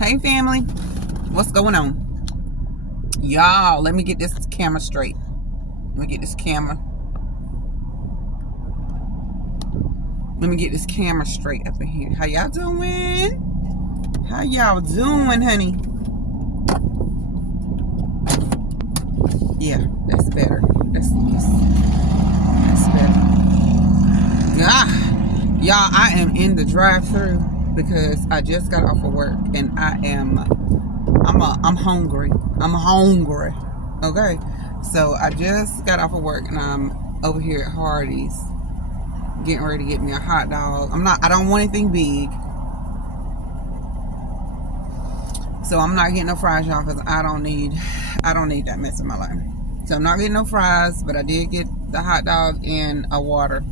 Hey family, what's going on? Y'all, let me get this camera straight. Let me get this camera straight up in here. How y'all doing? How y'all doing, honey? Yeah, that's better. That's better. God, y'all, I am in the drive-thru because I just got off of work and I'm hungry. I'm hungry. Okay, so I just got off of work and I'm over here at Hardee's getting ready to get me a hot dog. I don't want anything big, so I'm not getting no fries, y'all, because I don't need that mess in my life. So I'm not getting no fries, but I did get the hot dog and a water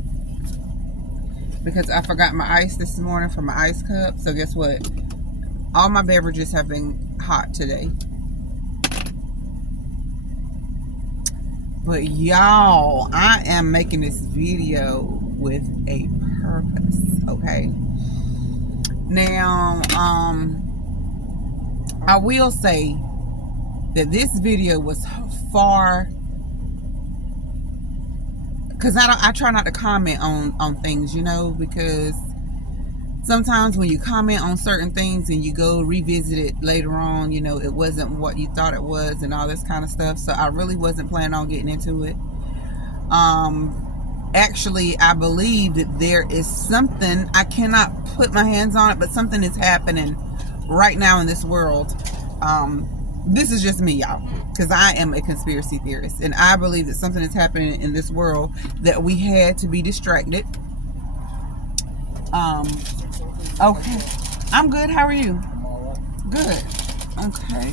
because I forgot my ice this morning for my ice cup. So guess what? All my beverages have been hot today. But y'all, I am making this video with a purpose, okay? Now, I will say that this video was far, because I try not to comment on things, you know, because sometimes when you comment on certain things and you go revisit it later on, you know, it wasn't what you thought it was and all this kind of stuff. So I really wasn't planning on getting into it. Actually, I believe that there is something, I cannot put my hands on it, but something is happening right now in this world. This is just me, y'all, because I am a conspiracy theorist, and I believe that something is happening in this world that we had to be distracted. Okay, I'm good. How are you? I'm all right. Good. Okay.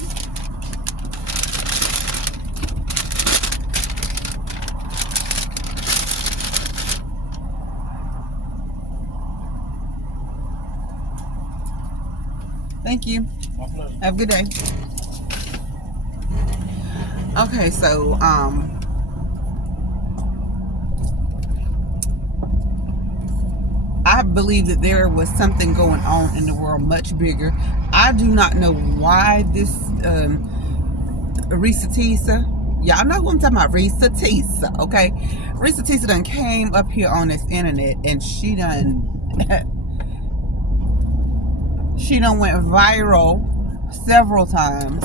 Thank you. My pleasure. Have a good day. Okay, so I believe that there was something going on in the world much bigger. I do not know why this Ressa Teesa, y'all know who I'm talking about, Ressa Teesa, okay? Ressa Teesa done came up here on this internet and she done went viral several times.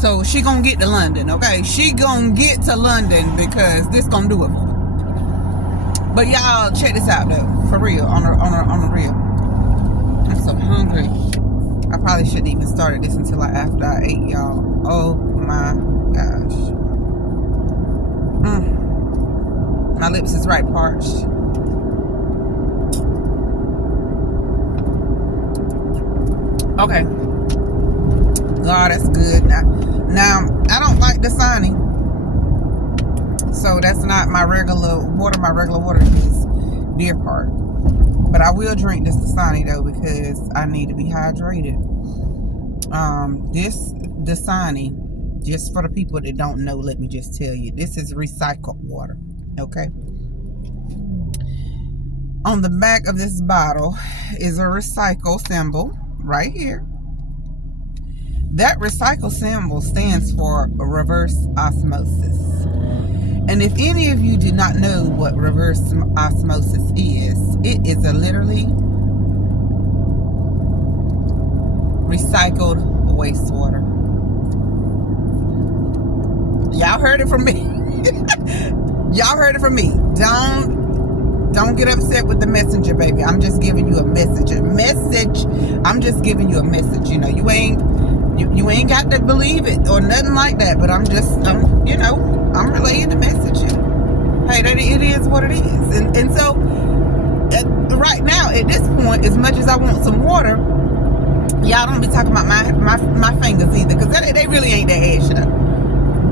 So she gonna get to London, okay? She gonna get to London because this gonna do it for her. But y'all, check this out though, for real, on the real. I'm so hungry. I probably shouldn't even started this until after I ate, y'all. Oh my gosh. My lips is right parched. Okay. God, that's good. Now, I don't like Dasani, so that's not my regular water. My regular water is Deer Park, but I will drink this Dasani though because I need to be hydrated. This Dasani, just for the people that don't know, let me just tell you, this is recycled water. Okay. On the back of this bottle is a recycle symbol right here. That recycle symbol stands for reverse osmosis. And if any of you do not know what reverse osmosis is, it is a literally recycled wastewater. Y'all heard it from me. Y'all heard it from me. Don't get upset with the messenger, baby. I'm just giving you a message. I'm just giving you a message. You know, you ain't got to believe it or nothing like that, but I'm relaying the message. Hey, it is what it is. And so right now at this point, as much as I want some water, y'all don't be talking about my fingers either, because they really ain't that ashy though.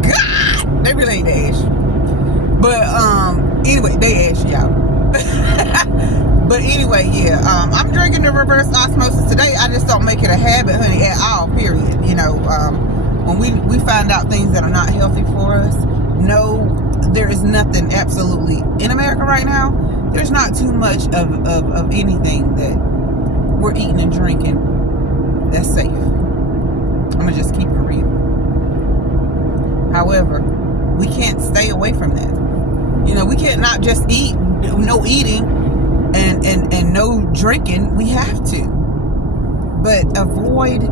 God, they really ain't that ashy. But anyway, they ashy, y'all. But anyway, yeah, I'm drinking the reverse osmosis today. I just don't make it a habit, honey, at all, period. You know, when we find out things that are not healthy for us, no, there is nothing absolutely in America right now. There's not too much of anything that we're eating and drinking, that's safe. I'm gonna just keep it real. However, we can't stay away from that. You know, we can't not just eat, no eating and no drinking. We have to. But avoid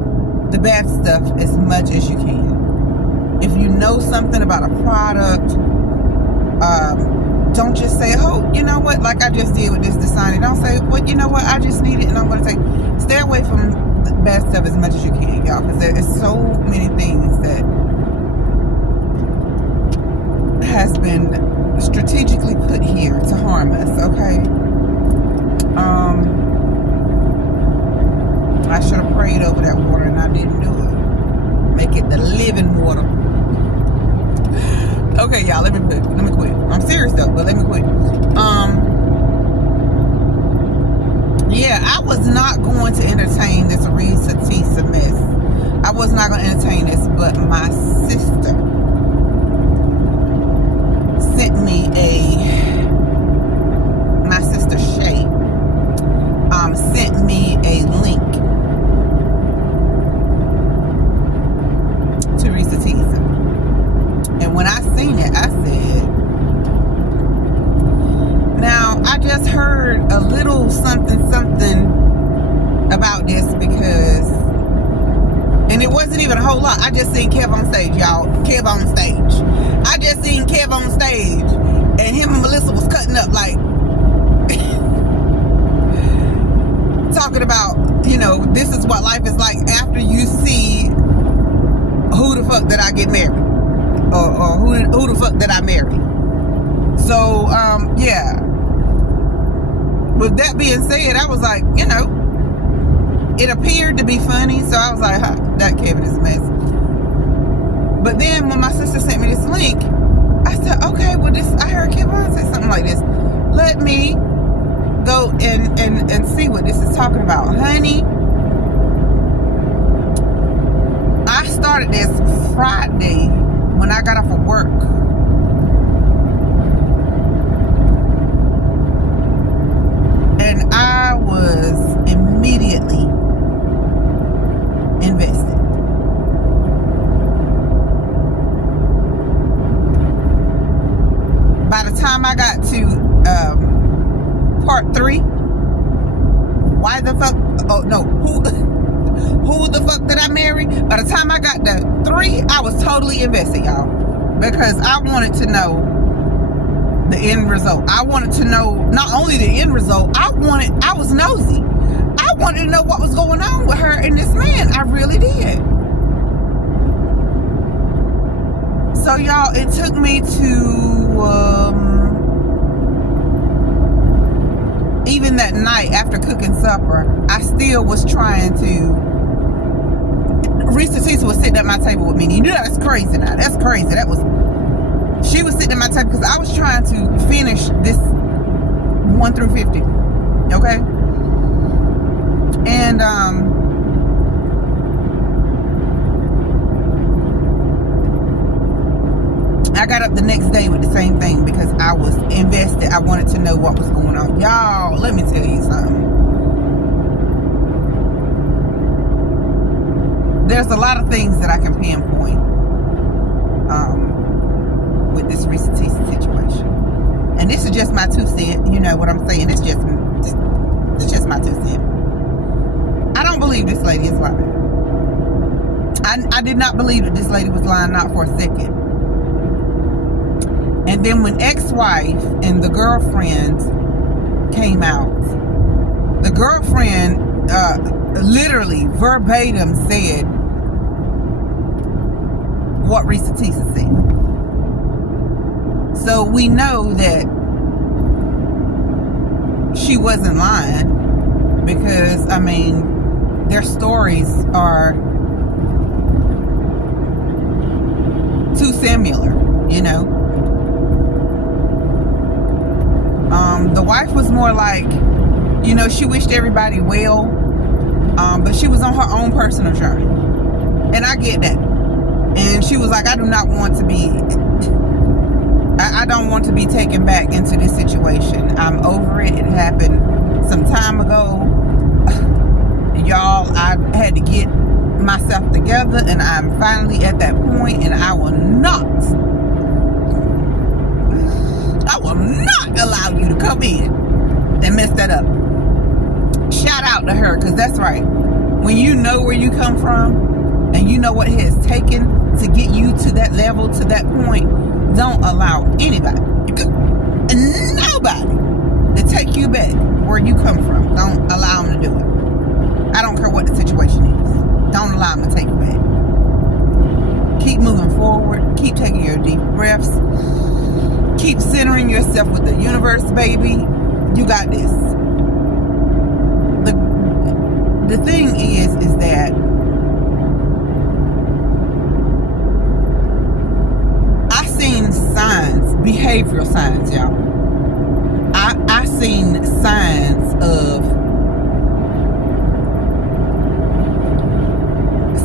the bad stuff as much as you can. If you know something about a product, don't just say, oh, you know what, like I just did with this Dasani. Don't say, well, you know what, I just need it and I'm going to take. Stay away from the bad stuff as much as you can, y'all, because there is so many things that has been strategically put here to harm us, okay? I should have prayed over that water and I didn't do it. Make it the living water. Okay, y'all, let me quit. I'm serious though, but let me quit. Yeah, I was not going to entertain this Ressa Teesa mess. I was not going to entertain this, but my sister sent me my sister Shay sent me a link to Ressa Teesa. And when I seen it, I said, now I just heard a little something about this because, and it wasn't even a whole lot. I just seen Kev on stage, y'all. Kev on stage. I just seen Kev on stage and him and Melissa was cutting up like talking about, you know, this is what life is like after you see who the fuck did I get married, or who the fuck did I marry. So yeah, with that being said, I was like, you know, it appeared to be funny, so I was like, huh, that Kevin is a mess. But then when my sister sent me this link, I said, okay, well, I heard Kevin say something like this. Let me go and see what this is talking about. Honey, I started this Friday when I got off of work. And I was immediately invested. By the time I got to part 3, why the fuck, oh no, who the fuck did I marry? By the time I got to 3, I was totally invested, y'all, because I wanted to know the end result. I wanted to know not only the end result, I was nosy. I wanted to know what was going on with her and this man. I really did. So y'all, it took me to even that night after cooking supper, I still was trying to. Ressa Teesa was sitting at my table with me. You know that's crazy now. That's crazy. She was sitting at my table because I was trying to finish this 1 through 50. Okay? And I got up the next day with the same thing because I was invested. I wanted to know what was going on. Y'all, let me tell you something. There's a lot of things that I can pinpoint with this Ressa Teesa situation. And this is just my 2 cents. You know what I'm saying? It's just my 2 cents. I don't believe this lady is lying. I did not believe that this lady was lying, not for a second. And then when ex-wife and the girlfriend came out, the girlfriend literally verbatim said what Ressa Teesa said. So we know that she wasn't lying because, I mean, their stories are too similar, you know. The wife was more like, you know, she wished everybody well, but she was on her own personal journey. And I get that. And she was like, I do not want to be, I don't want to be taken back into this situation. I'm over it. It happened some time ago. y'all. I had to get myself together, and I'm finally at that point, and I will not allow you to come in and mess that up. Shout out to her, because that's right. When you know where you come from and you know what it has taken to get you to that level, to that point, don't allow anybody, nobody, to take you back where you come from. Don't allow them to do it. I don't care what the situation is. Don't allow them to take you back. Keep moving forward. Keep taking your deep breaths. Keep centering yourself with the universe, baby. You got this. The thing is that I seen signs, behavioral signs, y'all. I seen signs of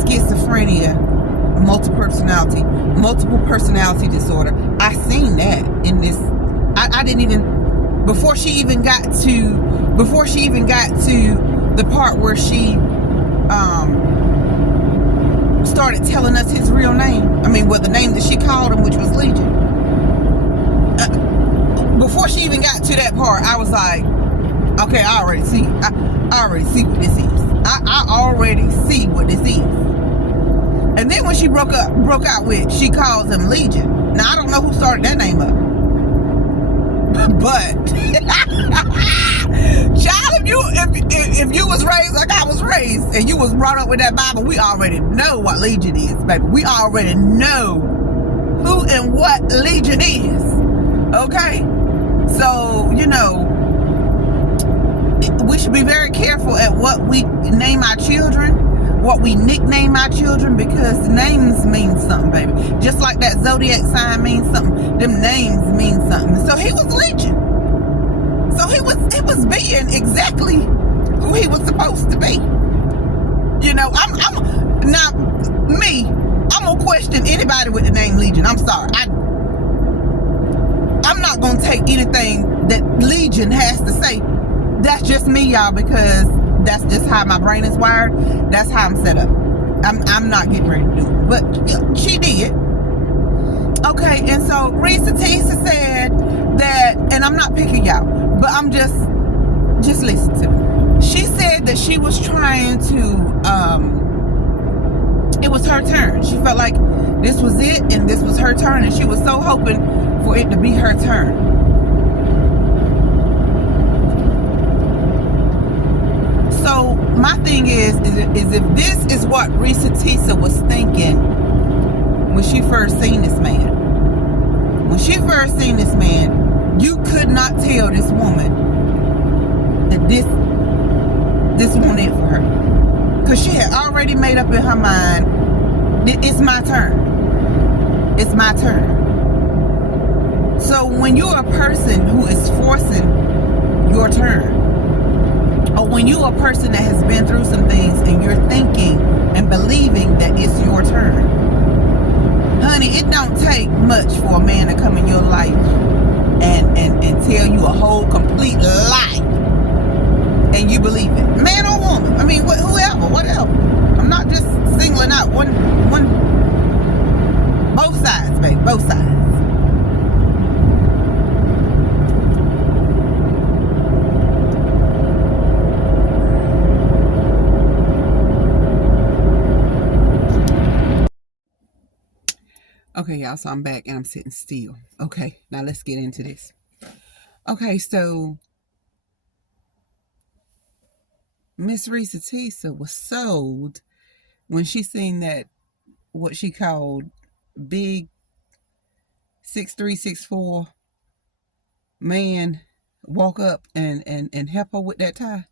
schizophrenia, multiple personality disorder. I seen that in this. I didn't even, before she even got to the part where she started telling us his real name. I mean, well, the name that she called him, which was Legion. Before she even got to that part, I was like, okay, I already see what this is. I already see what this is. And then when she broke out with, she calls him Legion. Now, I don't know who started that name up. But child, if you was raised like I was raised, and you was brought up with that Bible, we already know what Legion is, baby. We already know who and what Legion is. Okay? So, we should be very careful at what we name our children, what we nickname our children, because names mean something, baby. Just like that zodiac sign means something, them names mean something. So he was Legion. So he was being exactly who he was supposed to be. I'm gonna question anybody with the name Legion. I'm sorry. I'm not gonna take anything that Legion has to say. That's just me, y'all, because that's just how my brain is wired. That's how I'm set up. I'm not getting ready to do it. But she did. Okay, and so Ressa Teesa said that, and I'm not picking y'all, but I'm just listen to me. She said that she was trying to, it was her turn. She felt like this was it, and this was her turn, and she was so hoping for it to be her turn. So my thing is if this is what Ressa Teesa was thinking when she first seen this man. When she first seen this man, you could not tell this woman that this wasn't it for her. Because she had already made up in her mind, it's my turn. It's my turn. So when you're a person who is forcing your turn, or when you're a person that has been through some things and you're thinking and believing that it's your turn, honey, it don't take much for a man to come in your life and tell you a whole complete lie, and you believe it. Man or woman, I mean, whoever, whatever. I'm not just singling out one. Both sides, baby, both sides. Okay, y'all, so I'm back and I'm sitting still. Okay, now let's get into this. Okay, so Miss Ressa Teesa was sold when she seen that, what she called big 6'3", 6'4" man walk up and help her with that tie.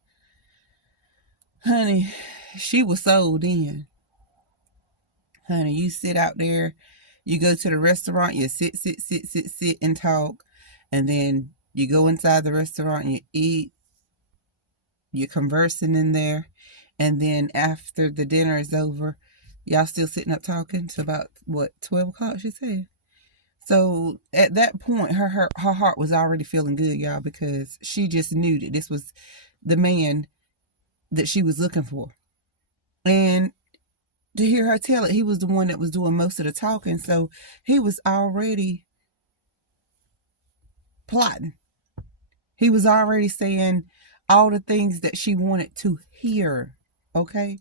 Honey, she was sold in. Honey, you sit out there, you go to the restaurant, you sit and talk, and then you go inside the restaurant and you eat, you're conversing in there, and then after the dinner is over, y'all still sitting up talking till about, 12 o'clock, she said. So at that point, her heart was already feeling good, y'all, because she just knew that this was the man that she was looking for. And to hear her tell it, he was the one that was doing most of the talking. So he was already plotting. He was already saying all the things that she wanted to hear. Okay.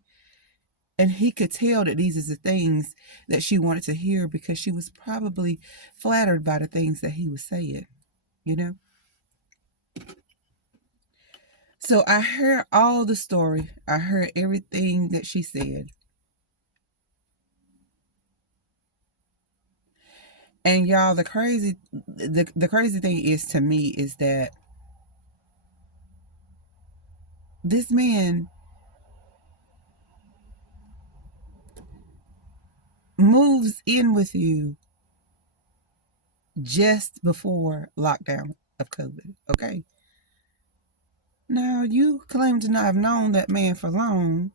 And he could tell that these are the things that she wanted to hear because she was probably flattered by the things that he was saying, you know? So I heard all the story. I heard everything that she said. And y'all, the crazy thing is to me is that this man moves in with you just before lockdown of COVID. Okay. Now you claim to not have known that man for long,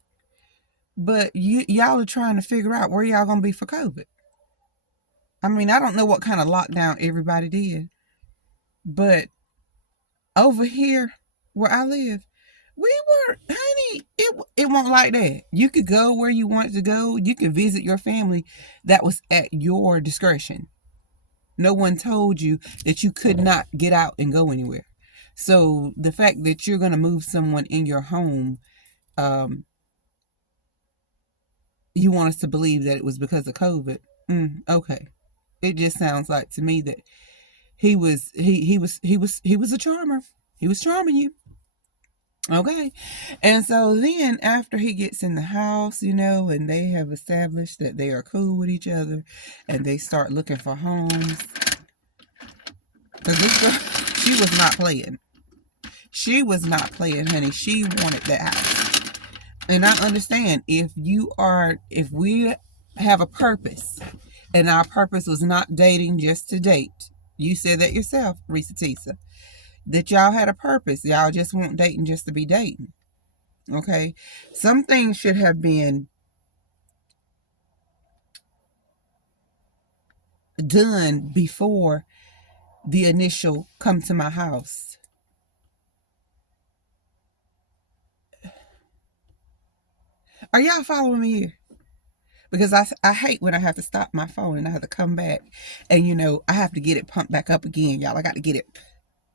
but y'all are trying to figure out where y'all gonna be for COVID. I mean, I don't know what kind of lockdown everybody did, but over here where I live, we were, honey, it won't like that. You could go where you wanted to go. You could visit your family. That was at your discretion. No one told you that you could not get out and go anywhere. So the fact that you're going to move someone in your home, you want us to believe that it was because of COVID. Okay. It just sounds like to me that he was a charmer. He was charming you. Okay. And so then after he gets in the house, and they have established that they are cool with each other and they start looking for homes. Because this girl, she was not playing. She was not playing, honey. She wanted that house. And I understand if we have a purpose and our purpose was not dating just to date. You said that yourself, Ressa Teesa, that y'all had a purpose. Y'all just weren't dating just to be dating. Okay. Some things should have been done before the initial come to my house. Are y'all following me here? Because I hate when I have to stop my phone and I have to come back and I have to get it pumped back up again, y'all. I got to get it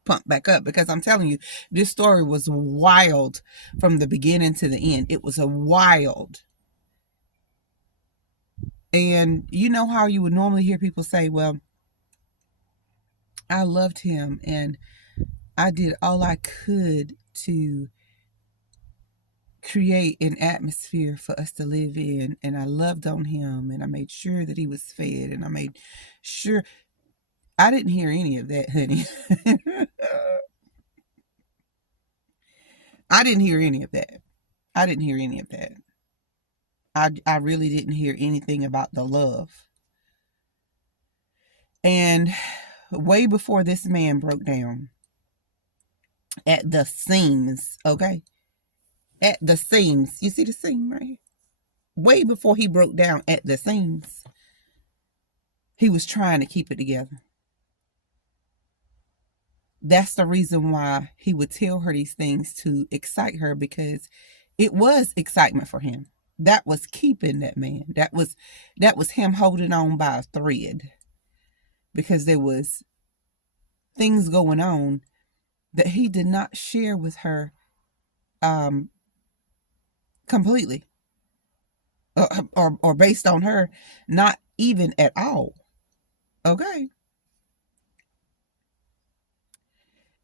pumped back up because I'm telling you, this story was wild from the beginning to the end. It was a wild. And you know how you would normally hear people say, well, I loved him and I did all I could to create an atmosphere for us to live in, and I loved on him and I made sure that he was fed and I made sure. I didn't hear any of that, honey. I didn't hear any of that. I didn't hear any of that. I really didn't hear anything about the love. And way before this man broke down at the seams, okay? At the seams. You see the seam right here? Way before he broke down at the seams, he was trying to keep it together. That's the reason why he would tell her these things, to excite her, because it was excitement for him. That was keeping that man. That was him holding on by a thread, because there was things going on that he did not share with her completely, or based on her, not even at all. Okay.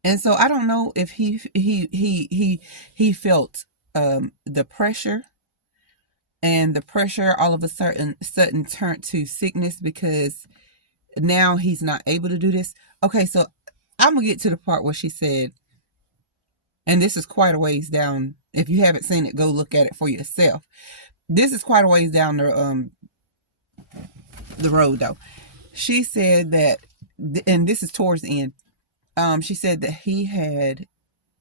And so I don't know if he felt the pressure, and the pressure all of a sudden turned to sickness because now he's not able to do this. Okay, so I'm gonna get to the part where she said, and this is quite a ways down. If you haven't seen it, go look at it for yourself. This is quite a ways down the road though. She said that, and this is towards the end. She said that he had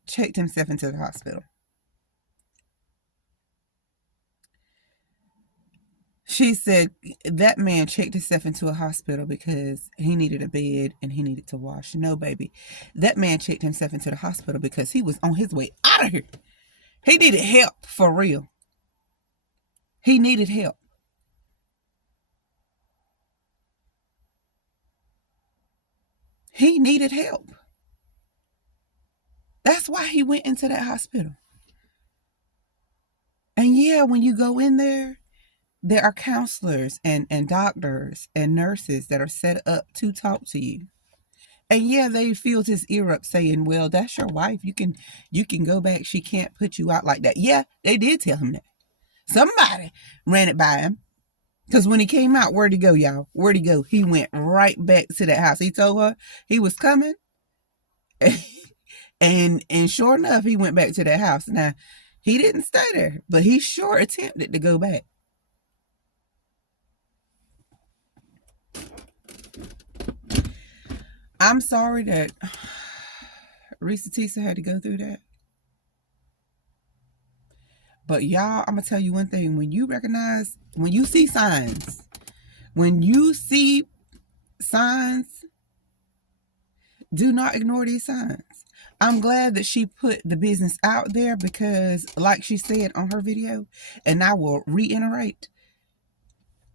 checked himself into the hospital. She said that man checked himself into a hospital because he needed a bed and he needed to wash. No, baby. That man checked himself into the hospital because he was on his way out of here. He needed help for real. He needed help. He needed help. That's why he went into that hospital. And yeah, when you go in there, there are counselors and doctors and nurses that are set up to talk to you. And yeah, they filled his ear up saying, well, that's your wife. You can go back. She can't put you out like that. Yeah, they did tell him that. Somebody ran it by him. Because when he came out, where'd he go, y'all? Where'd he go? He went right back to that house. He told her he was coming. and sure enough, he went back to that house. Now, he didn't stay there, but he sure attempted to go back. I'm sorry that Ressa Teesa had to go through that. But y'all, I'm going to tell you one thing. When you see signs, do not ignore these signs. I'm glad that she put the business out there because, like she said on her video, and I will reiterate,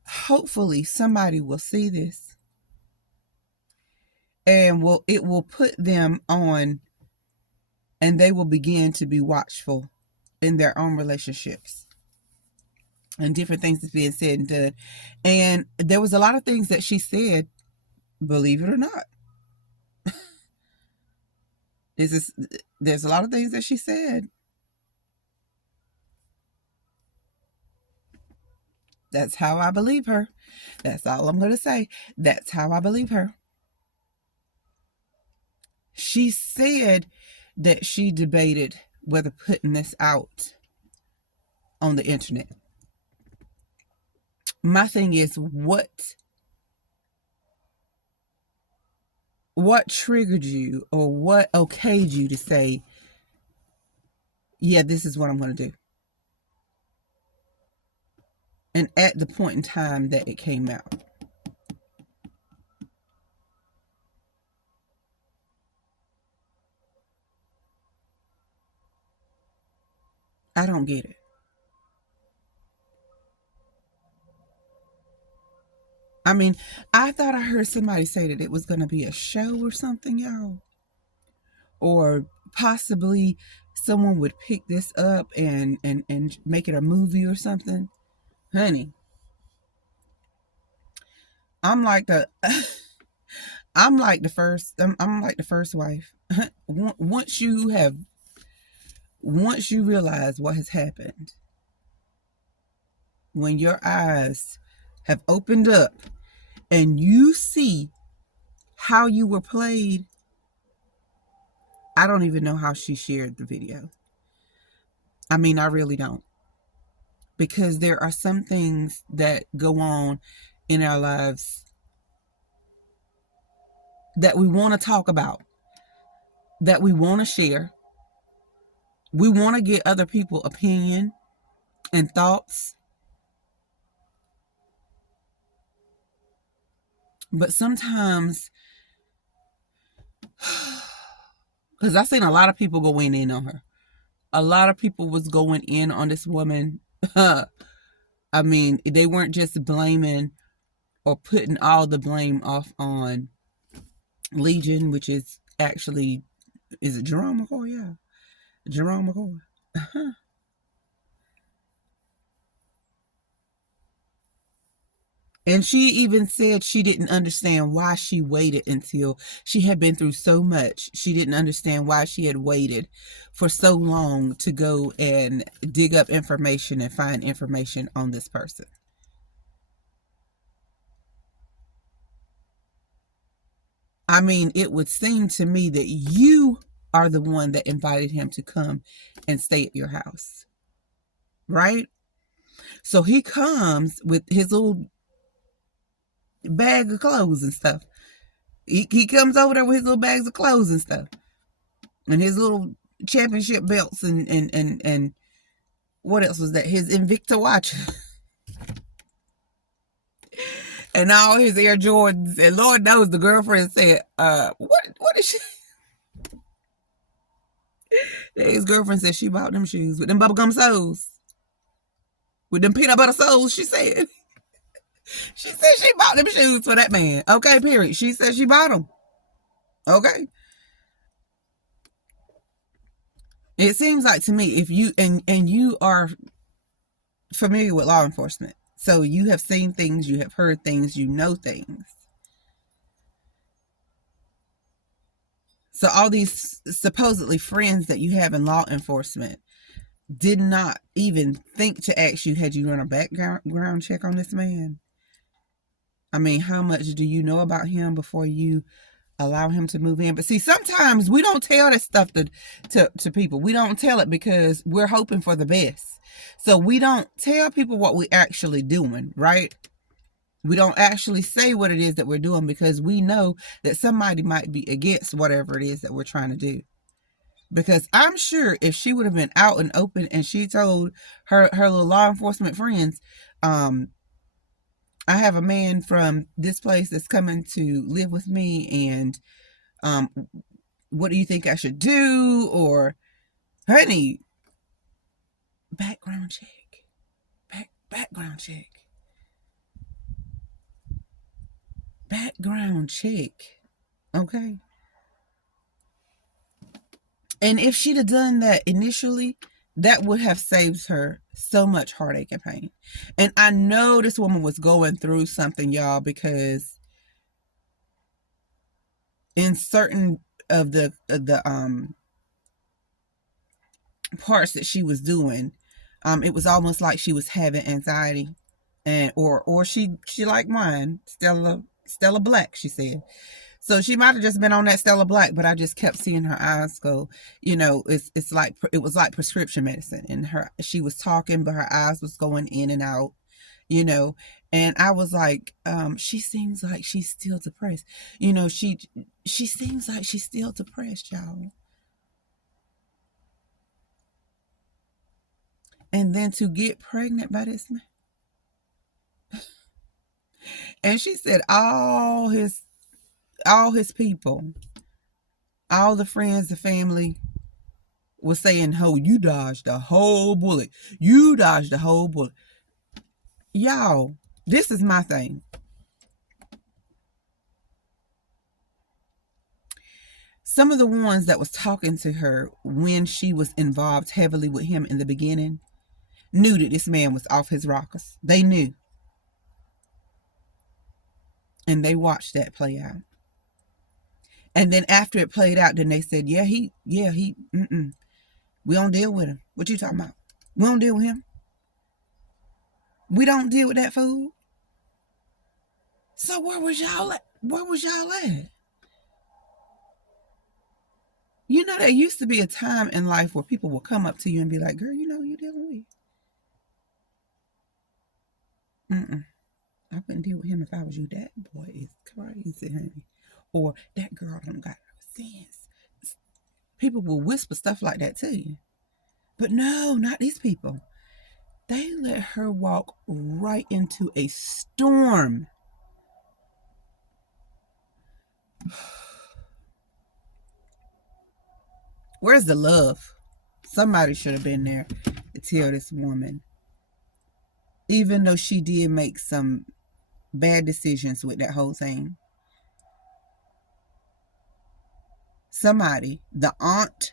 hopefully somebody will see this and it will put them on, and they will begin to be watchful in their own relationships and different things that's being said and done. And there was a lot of things that she said, believe it or not. There's a lot of things that she said. That's how I believe her. That's all I'm going to say. That's how I believe her. She said that she debated whether putting this out on the internet. My thing is, what triggered you, or what okayed you to say, yeah, this is what I'm going to do? And at the point in time that it came out. I don't get it. I mean, I thought I heard somebody say that it was going to be a show or something, y'all. Or possibly someone would pick this up and make it a movie or something. Honey, I'm like the first wife. Once you realize what has happened, when your eyes have opened up and you see how you were played, I don't even know how she shared the video. I mean, I really don't. Because there are some things that go on in our lives that we want to talk about, that we want to share. We want to get other people's opinion and thoughts. But sometimes, because I've seen a lot of people going in on her. A lot of people was going in on this woman. I mean, they weren't just blaming or putting all the blame off on Legion, which is actually, is it Jerome McCoy? Yeah. Jerome McCoy. And she even said she didn't understand why she waited until she had been through so much. She didn't understand why she had waited for so long to go and dig up information and find information on this person. I mean, it would seem to me that you are the one that invited him to come and stay at your house. Right? So he comes with his little bag of clothes and stuff. He comes over there with his little bags of clothes and stuff. And his little championship belts and what else was that? His Invicta watch. And all his Air Jordans. And Lord knows the girlfriend said, what is she? His girlfriend said she bought them shoes with them bubblegum soles. with them peanut butter soles, she said. She said she bought them shoes for that man. Okay, period. She said she bought them. Okay. It seems like to me, if you and you are familiar with law enforcement, so you have seen things, you have heard things, you know things. So all these supposedly friends that you have in law enforcement did not even think to ask you, had you run a background check on this man? I mean, how much do you know about him before you allow him to move in? But see, sometimes we don't tell that stuff to people. We don't tell it because we're hoping for the best. So we don't tell people what we're actually doing, right? We don't actually say what it is that we're doing because we know that somebody might be against whatever it is that we're trying to do. Because I'm sure if she would have been out and open and she told her little law enforcement friends, I have a man from this place that's coming to live with me, and what do you think I should do? Or, honey, background check. Background check. Background check. Okay. And if she'd have done that initially, that would have saved her so much heartache and pain. And I know this woman was going through something, y'all, because in certain of the parts that she was doing, it was almost like she was having anxiety, and or she liked wine, Stella Black, she said. So she might have just been on that Stella Black, but I just kept seeing her eyes go, it's like, it was like prescription medicine. And she was talking, but her eyes was going in and out, and I was like, she seems like she's still depressed. She seems like she's still depressed, y'all. And then to get pregnant by this man. And she said all his people, all the friends, the family was saying, "Oh, you dodged the whole bullet. You dodged the whole bullet." Y'all, this is my thing. Some of the ones that was talking to her when she was involved heavily with him in the beginning knew that this man was off his rockers. They knew. And they watched that play out. And then after it played out, then they said, we don't deal with him. What you talking about? We don't deal with him. We don't deal with that fool. So where was y'all at? There used to be a time in life where people will come up to you and be like, girl, you know who you're dealing with. I wouldn't deal with him if I was you. That boy is crazy, honey. Or that girl don't got no sense. People will whisper stuff like that to you. But no, not these people. They let her walk right into a storm. Where's the love? Somebody should have been there to tell this woman. Even though she did make some bad decisions with that whole thing. Somebody, the aunt,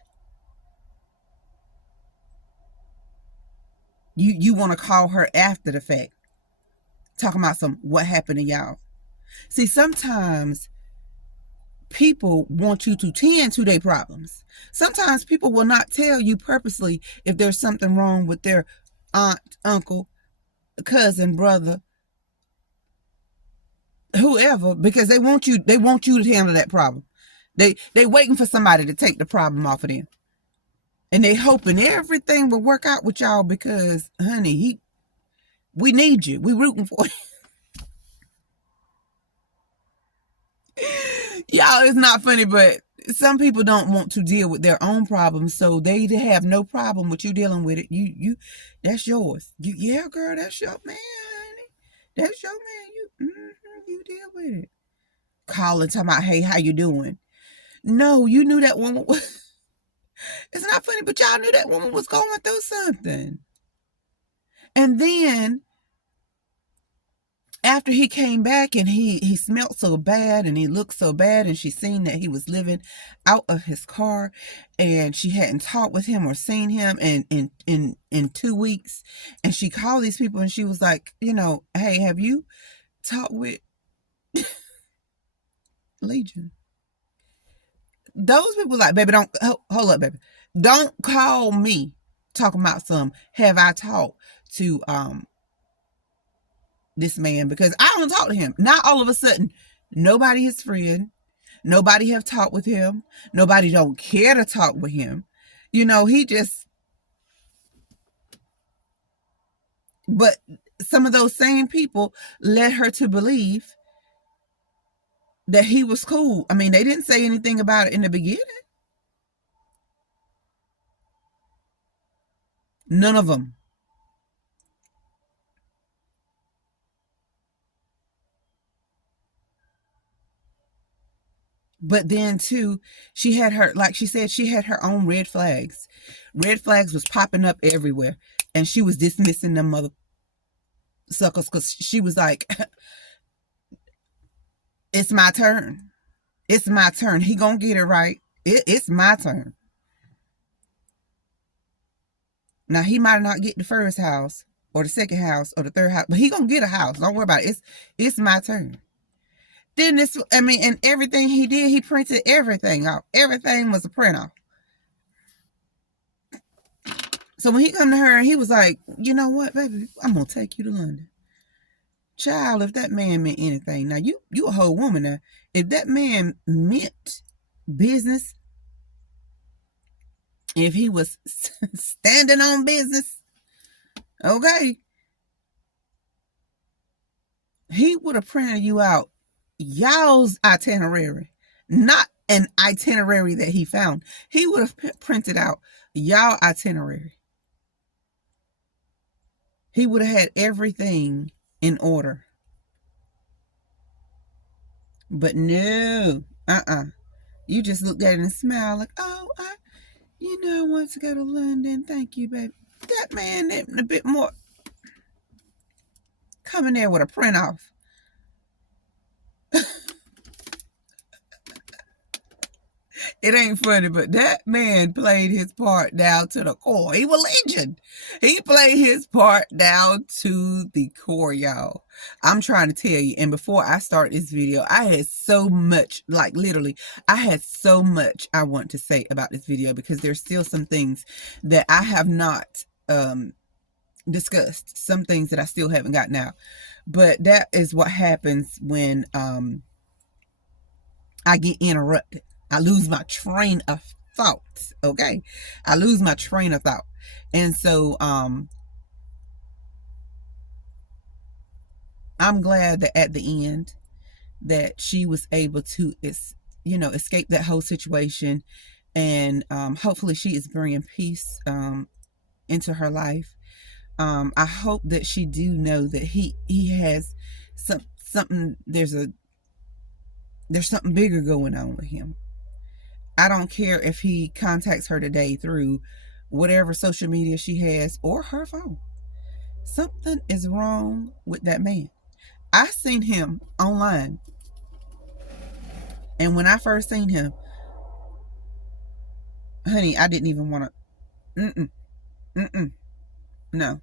you want to call her after the fact, talking about what happened to y'all. See, sometimes people want you to tend to their problems. Sometimes people will not tell you purposely if there's something wrong with their aunt, uncle, cousin, brother, whoever, because they want you to handle that problem. They waiting for somebody to take the problem off of them. And they hoping everything will work out with y'all because, honey, we need you. We rooting for you. Y'all, it's not funny, but some people don't want to deal with their own problems, so they have no problem with you dealing with it. You that's yours. Yeah, girl, that's your man, honey. That's your man. You deal with it. Calling, talking about, hey, how you doing? No, you knew that woman was... It's not funny, but y'all knew that woman was going through something. And then after he came back and he smelled so bad and he looked so bad, and she seen that he was living out of his car, and she hadn't talked with him or seen him in 2 weeks, and she called these people and she was like, hey, have you talked with Legion? Those people like, baby, don't hold up, baby, don't call me talking about some have I talked to this man, because I don't talk to him. Not all of a sudden, nobody is friend. Nobody have talked with him. Nobody don't care to talk with him. He just, but some of those same people led her to believe that he was cool. I mean, they didn't say anything about it in the beginning. None of them. But then too, she had her, like she said, she had her own red flags. Red flags was popping up everywhere. And she was dismissing them mother suckers because she was like, it's my turn. It's my turn. He gonna get it right. It's my turn. Now, he might not get the first house or the second house or the third house, but he gonna get a house. Don't worry about it. It's my turn. Then and everything he did, he printed everything off. Everything was a print off. So when he come to her, he was like, you know what, baby, I'm gonna take you to London. Child, if that man meant anything, now you a whole woman now. If that man meant business, if he was standing on business, okay, he would have printed you out y'all's itinerary, not an itinerary that he found. He would have printed out y'all itinerary. He would have had everything in order. But no, you just looked at it and smiled like, oh, I want to go to London. Thank you, baby. That man, a bit more, coming there with a print off. It ain't funny, but that man played his part down to the core. He was legend. He played his part down to the core, y'all. I'm trying to tell you. And before I start this video, I had so much, like literally, I had so much I want to say about this video, because there's still some things that I have not discussed. Some things that I still haven't gotten out. But that is what happens when I get interrupted. I lose my train of thought. Okay. I lose my train of thought. And so, I'm glad that at the end that she was able to, escape that whole situation. And, hopefully she is bringing peace, into her life. I hope that she do know that he has something, there's something bigger going on with him. I don't care if he contacts her today through whatever social media she has or her phone. Something is wrong with that man. I seen him online. And when I first seen him, honey, I didn't even want to. No.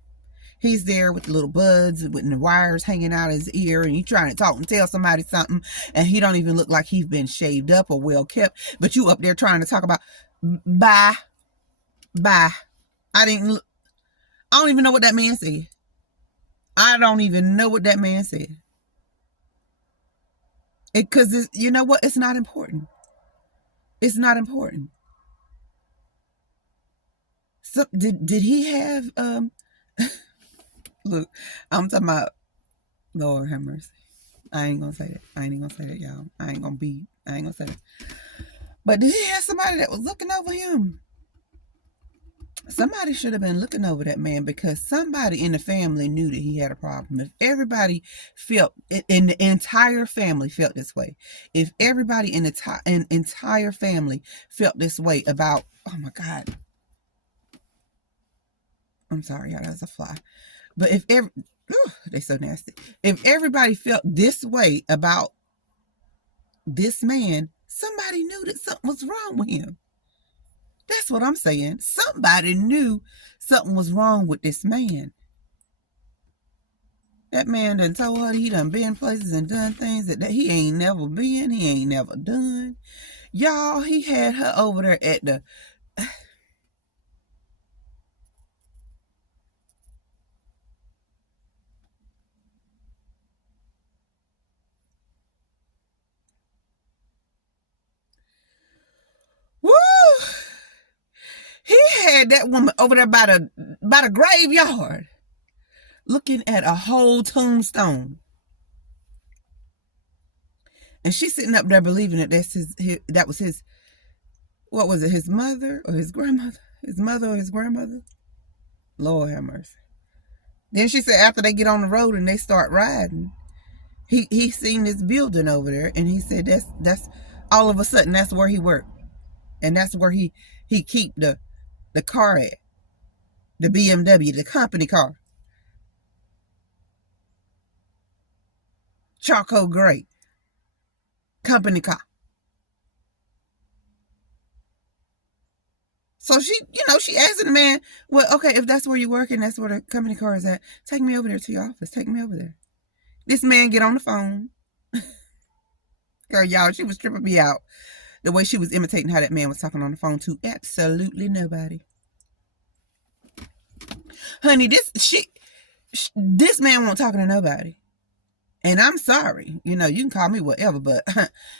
He's there with the little buds, with the wires hanging out his ear, and you trying to talk and tell somebody something, and he don't even look like he's been shaved up or well kept, but you up there trying to talk about, bye. I don't even know what that man said. I don't even know what that man said. Because you know what? It's not important. It's not important. So did he have look, I'm talking about, Lord have mercy. I ain't gonna say that, y'all. I ain't gonna say that. But did he have somebody that was looking over him? Somebody should have been looking over that man, because somebody in the family knew that he had a problem. If everybody felt, in the entire family felt this way, if everybody in the entire family felt this way about, oh my God, I'm sorry, y'all, that's a fly. But if they so nasty. If everybody felt this way about this man, somebody knew that something was wrong with him. That's what I'm saying. Somebody knew something was wrong with this man. That man done told her he done been places and done things that he ain't never been. He ain't never done. Y'all, he had her over there at the... Woo! He had that woman over there by the graveyard, looking at a whole tombstone. And she's sitting up there believing that that was his, what was it, his mother or his grandmother? His mother or his grandmother? Lord have mercy. Then she said after they get on the road and they start riding, he seen this building over there, and he said that's all of a sudden that's where he worked. And that's where he keep the car at. The BMW, the company car. Charcoal gray. Company car. So she asking the man, well, okay, if that's where you work and that's where the company car is at, take me over there to your office. Take me over there. This man get on the phone. Girl, y'all, she was tripping me out. The way she was imitating how that man was talking on the phone to absolutely nobody. Honey, this man won't talking to nobody. And I'm sorry, you can call me whatever, but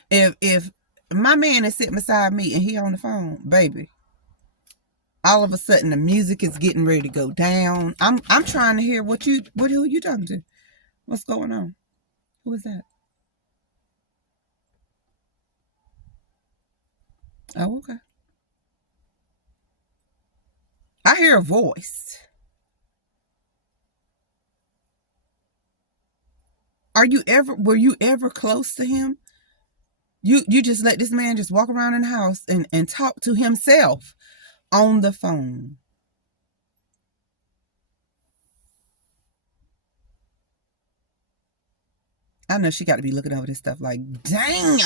if my man is sitting beside me and he on the phone, baby, all of a sudden the music is getting ready to go down. I'm trying to hear who are you talking to? What's going on? Who is that? Oh, okay. I hear a voice. Were you ever close to him? You just let this man just walk around in the house and talk to himself on the phone. I know she got to be looking over this stuff like, dang.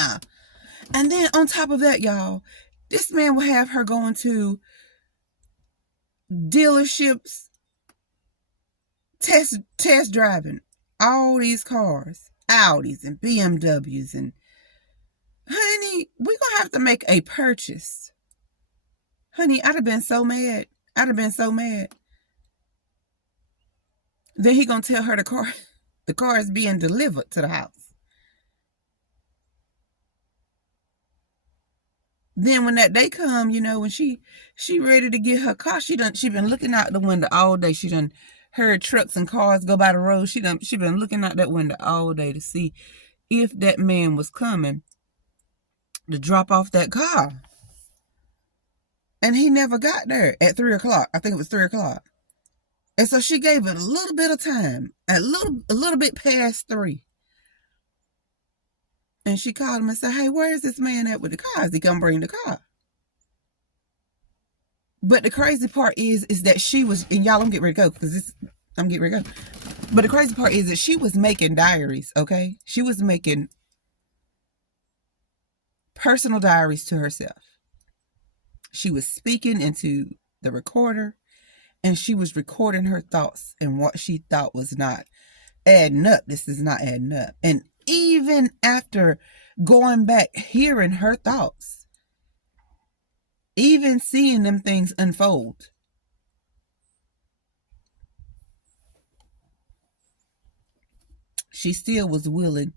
And then on top of that, y'all, this man will have her going to dealerships, test driving all these cars, Audis and BMWs, and honey, we're gonna have to make a purchase. Honey, I'd have been so mad. Then he gonna tell her the car is being delivered to the house. Then when that day come, when she ready to get her car, she been looking out the window all day. She done heard trucks and cars go by the road. She been looking out that window all day to see if that man was coming to drop off that car. And he never got there at 3 o'clock. I think it was 3 o'clock. And so she gave it a little bit of time, a little bit past 3. And she called him and said, hey, where is this man at with the car? Is he gonna bring the car? But the crazy part is that she was, and y'all, I'm getting ready to go because I'm getting ready to go. But the crazy part is that she was making diaries, okay? She was making personal diaries to herself. She was speaking into the recorder, and she was recording her thoughts and what she thought was not adding up. This is not adding up. And even after going back, hearing her thoughts, even seeing them things unfold, she still was willing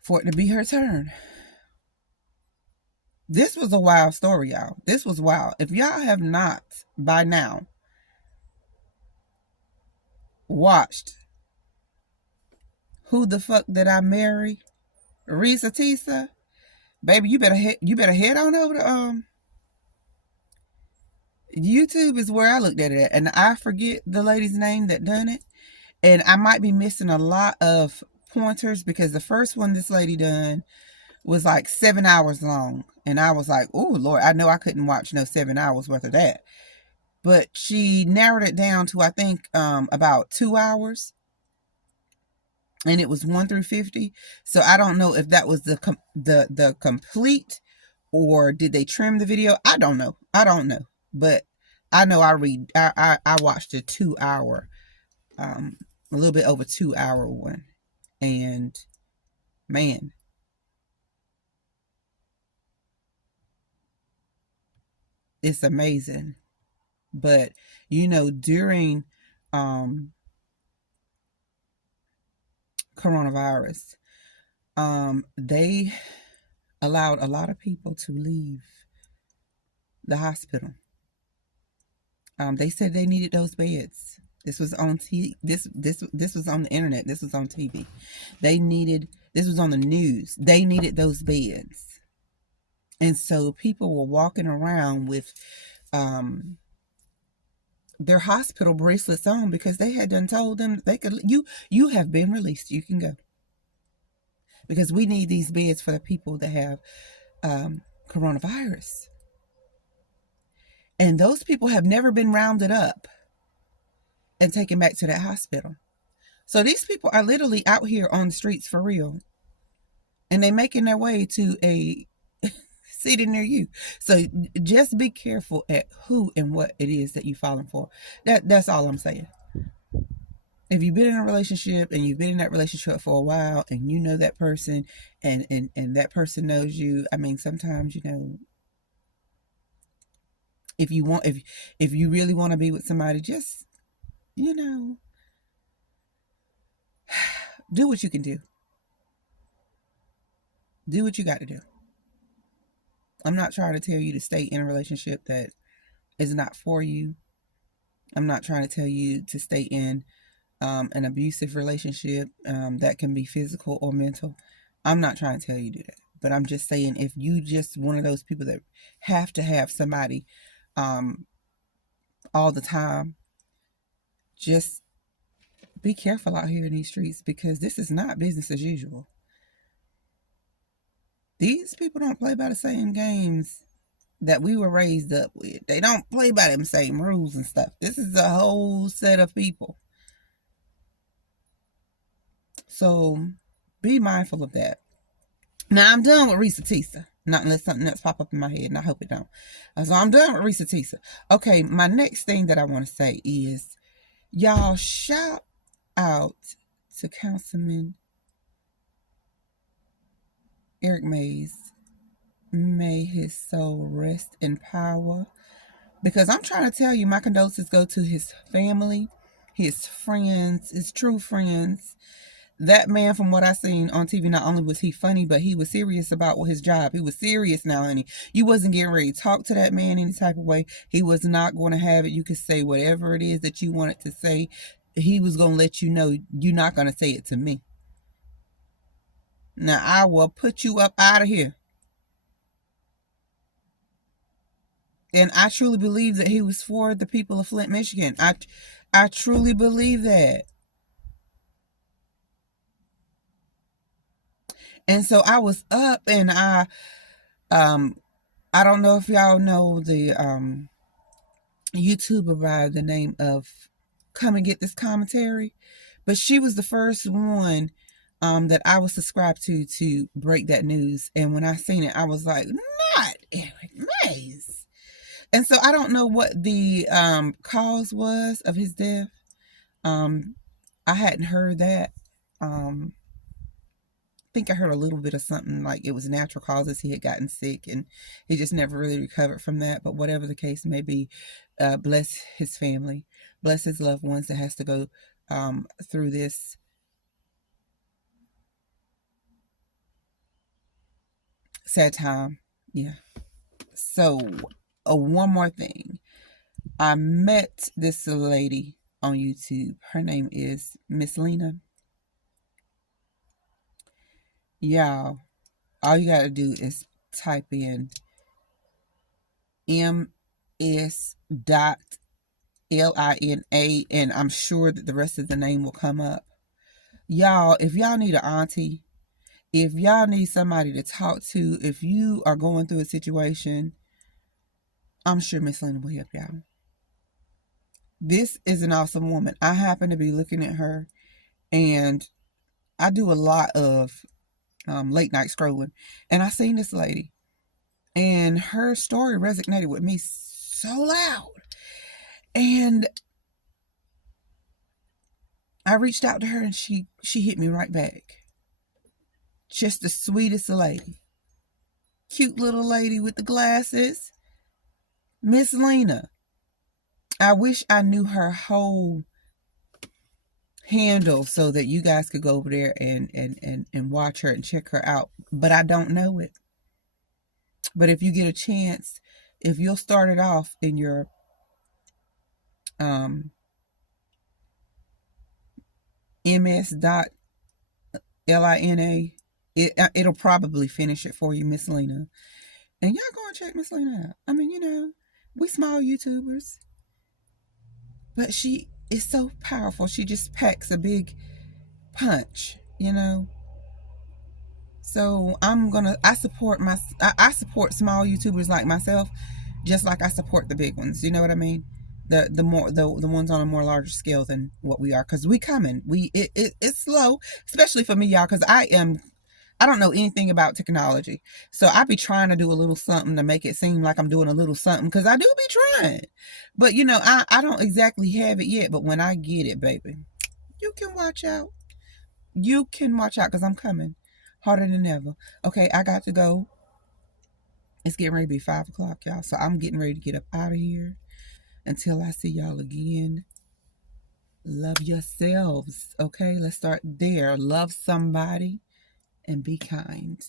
for it to be her turn. This was a wild story, y'all. This was wild. If y'all have not by now watched Who the Fuck Did I Marry? Ressa Teesa, baby, you better head on over to YouTube is where I looked at it, and I forget the lady's name that done it, and I might be missing a lot of pointers because the first one this lady done was like 7 hours long, and I was like, oh Lord, I know I couldn't watch no 7 hours worth of that. but she narrowed it down to, I think, about 2 hours, and it was 1 through 50. So I don't know if that was the complete, or did they trim the video? I don't know, but I know I watched a 2 hour, a little bit over 2 hour one, and man, it's amazing. But during coronavirus, they allowed a lot of people to leave the hospital. They said they needed those beds. This was on this was on the internet. This was on TV. This was on the news. They needed those beds, and so people were walking around with their hospital bracelets on, because they had done told them they could. You have been released. You can go, because we need these beds for the people that have coronavirus. And those people have never been rounded up and taken back to that hospital. So these people are literally out here on the streets for real. And they're making their way to a city near you. So just be careful at who and what it is that you're falling for. That's all I'm saying. If you've been in a relationship and you've been in that relationship for a while, and you know that person, and that person knows you, I mean, sometimes, if you really want to be with somebody, just, do what you can do. Do what you got to do. I'm not trying to tell you to stay in a relationship that is not for you. I'm not trying to tell you to stay in an abusive relationship that can be physical or mental. I'm not trying to tell you to do that. But I'm just saying, if you just one of those people that have to have somebody all the time, just be careful out here in these streets, because this is not business as usual. These people don't play by the same games that we were raised up with. They don't play by them same rules and stuff. This is a whole set of people. So be mindful of that. Now I'm done with Ressa Teesa. Not unless something else pop up in my head, and I hope it don't. So I'm done with Ressa Teesa. Okay, my next thing that I want to say is, y'all, shout out to Councilman Eric Mays. May his soul rest in power. Because I'm trying to tell you, my condolences go to his family, his friends, his true friends. That man, from what I seen on TV, not only was he funny, but he was serious about his job. He was serious now, honey. You wasn't getting ready to talk to that man any type of way. He was not going to have it. You could say whatever it is that you wanted to say. He was going to let you know, you're not going to say it to me. Now, I will put you up out of here. And I truly believe that he was for the people of Flint, Michigan. I truly believe that. And so I was up, and I don't know if y'all know the YouTuber by the name of Come and Get This Commentary, but she was the first one that I was subscribed to break that news. And when I seen it, I was like, not Eric Mays. And so I don't know what the cause was of his death. I hadn't heard that. I think I heard a little bit of something like it was natural causes. He had gotten sick and he just never really recovered from that. But whatever the case may be, bless his family, bless his loved ones that has to go through this sad time. Yeah. So one more thing. I met this lady on YouTube. Her name is Miss Lena. Y'all, all you gotta do is type in ms.lina, and I'm sure that the rest of the name will come up. Y'all, if y'all need an auntie, if y'all need somebody to talk to, if you are going through a situation, I'm sure Miss Lena will help y'all. This is an awesome woman. I happen to be looking at her, and I do a lot of late night scrolling, and I seen this lady, and her story resonated with me so loud. And I reached out to her, and she hit me right back. Just the sweetest lady. Cute little lady with the glasses. Miss Lena. I wish I knew her whole handle so that you guys could go over there and watch her and check her out. But I don't know it. But if you get a chance, if you'll start it off in your ms.lina, it'll probably finish it for you, Miss Lena. And y'all go and check Miss Lena out. I mean, we small YouTubers, but she is so powerful. She just packs a big punch, So I support I support small YouTubers like myself, just like I support the big ones. You know what I mean? The ones on a more larger scale than what we are, because we coming. It's slow, especially for me, y'all, because I don't know anything about technology. So I be trying to do a little something to make it seem like I'm doing a little something, because I do be trying. But I don't exactly have it yet, but when I get it, baby, you can watch out. You can watch out, because I'm coming harder than ever. Okay, I got to go. It's getting ready to be 5 o'clock, y'all. So I'm getting ready to get up out of here. Until I see y'all again, love yourselves. Okay, let's start there. Love somebody and be kind.